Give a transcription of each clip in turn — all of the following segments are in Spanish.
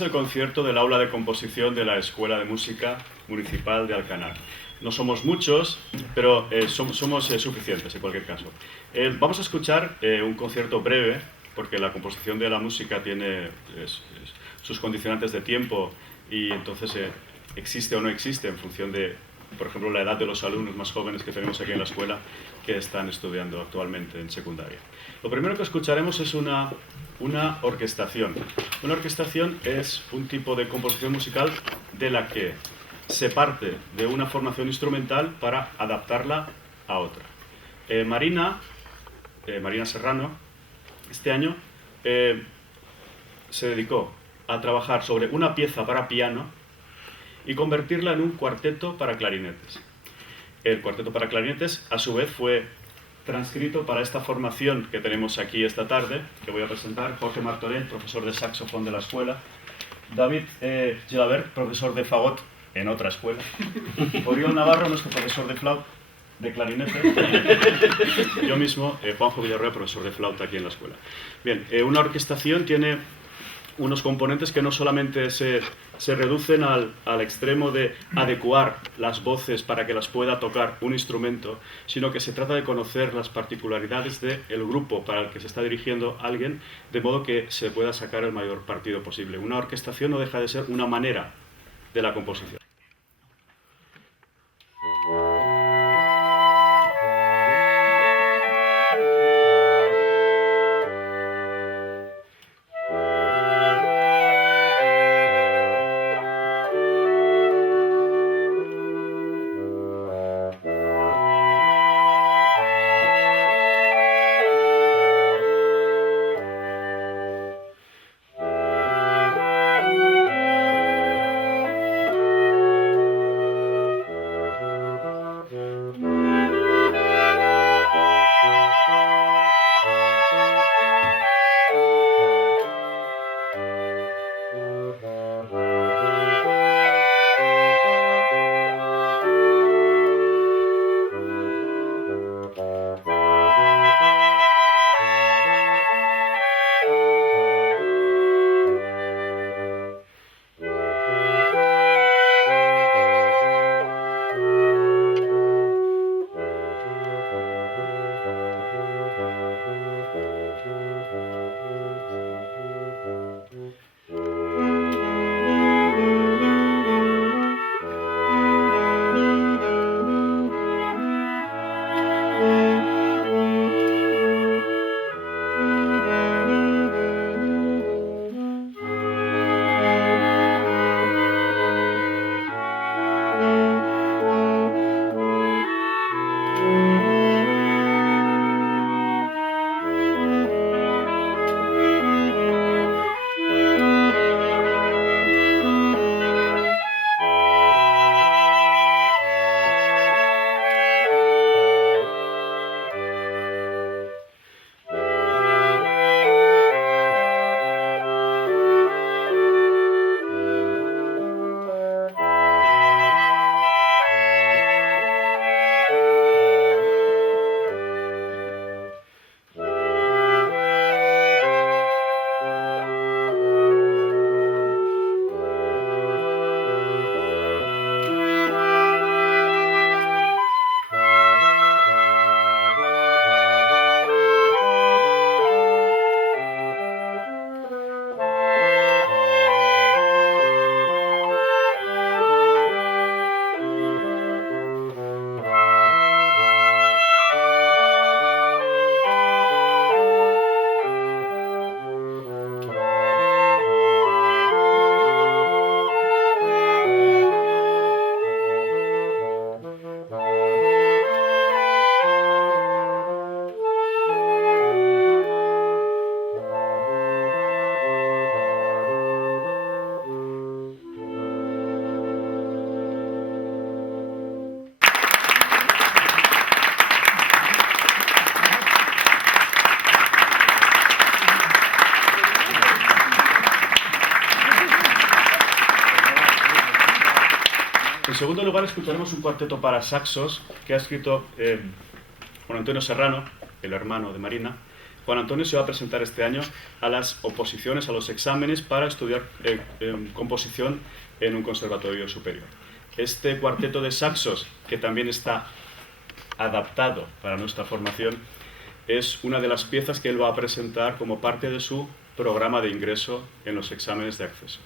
es el concierto del aula de composición de la Escuela de Música Municipal de Alcanar. No somos muchos, pero somos suficientes en cualquier caso. Vamos a escuchar un concierto breve, porque la composición de la música tiene sus condicionantes de tiempo y entonces existe o no existe en función de, por ejemplo, la edad de los alumnos más jóvenes que tenemos aquí en la escuela que están estudiando actualmente en secundaria. Lo primero que escucharemos es una orquestación. Una orquestación es un tipo de composición musical de la que se parte de una formación instrumental para adaptarla a otra. Marina Serrano, este año se dedicó a trabajar sobre una pieza para piano y convertirla en un cuarteto para clarinetes. El cuarteto para clarinetes, a su vez, fue transcrito para esta formación que tenemos aquí esta tarde, que voy a presentar: Jorge Martorell, profesor de saxofón de la escuela; David Gilabert, profesor de fagot en otra escuela; Oriol Navarro, nuestro profesor de flauta, de clarinete; yo mismo, Juanjo Villarroel, profesor de flauta aquí en la escuela. Bien, una orquestación tiene unos componentes que no solamente se reducen al extremo de adecuar las voces para que las pueda tocar un instrumento, sino que se trata de conocer las particularidades del grupo para el que se está dirigiendo alguien, de modo que se pueda sacar el mayor partido posible. Una orquestación no deja de ser una manera de la composición. En segundo lugar, escucharemos un cuarteto para saxos que ha escrito Juan Antonio Serrano, el hermano de Marina, Juan Antonio se va a presentar este año a las oposiciones, a los exámenes para estudiar composición en un conservatorio superior. Este cuarteto de saxos, que también está adaptado para nuestra formación, es una de las piezas que él va a presentar como parte de su programa de ingreso en los exámenes de acceso.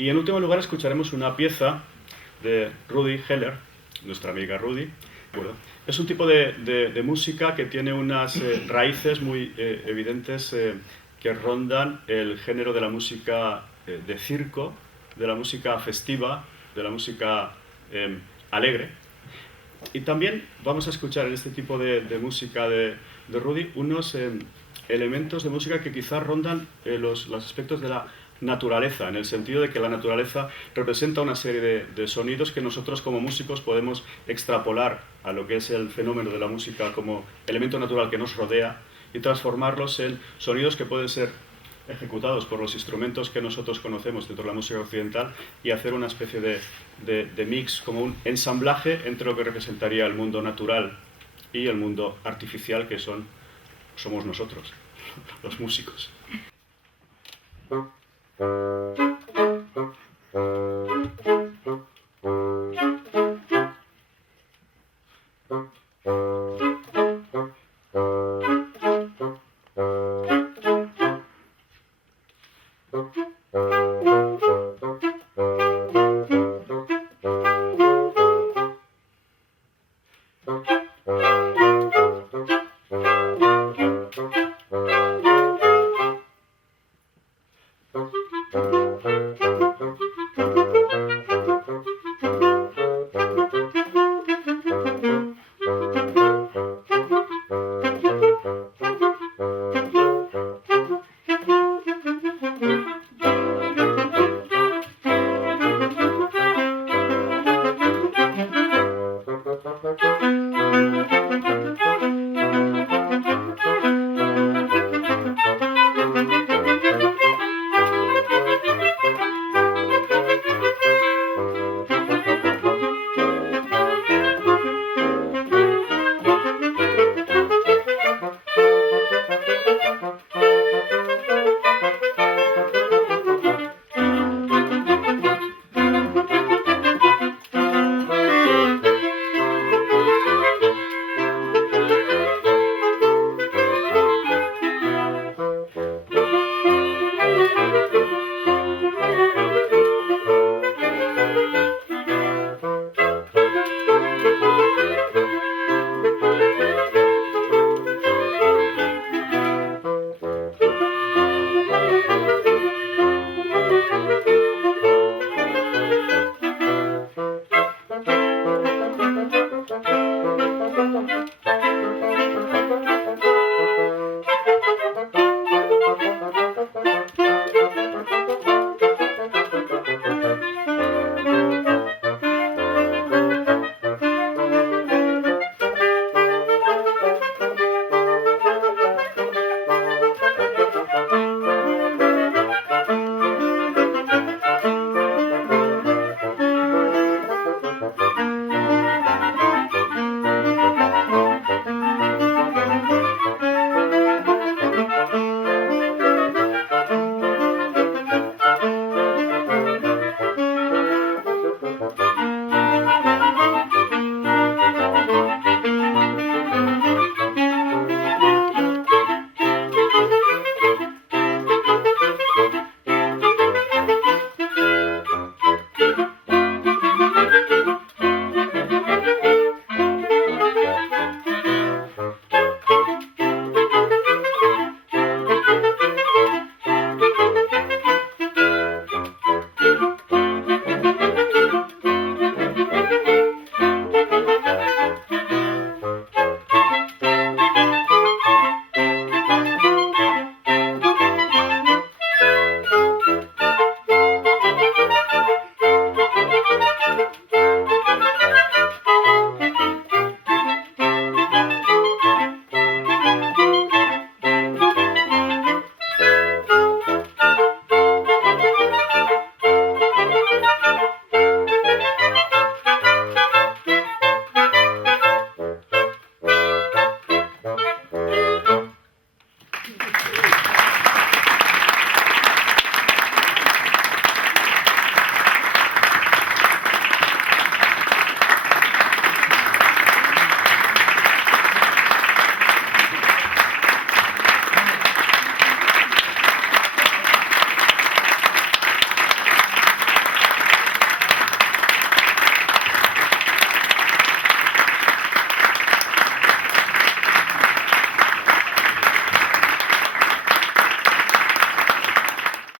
Y en último lugar escucharemos una pieza de Rudi Heller, nuestra amiga Rudi. Es un tipo de música que tiene unas raíces muy evidentes que rondan el género de la música de circo, de la música festiva, de la música alegre. Y también vamos a escuchar en este tipo de música de Rudi unos elementos de música que quizás rondan los aspectos de la naturaleza, en el sentido de que la naturaleza representa una serie de sonidos que nosotros como músicos podemos extrapolar a lo que es el fenómeno de la música como elemento natural que nos rodea y transformarlos en sonidos que pueden ser ejecutados por los instrumentos que nosotros conocemos dentro de la música occidental y hacer una especie de mix, como un ensamblaje entre lo que representaría el mundo natural y el mundo artificial que somos nosotros, los músicos.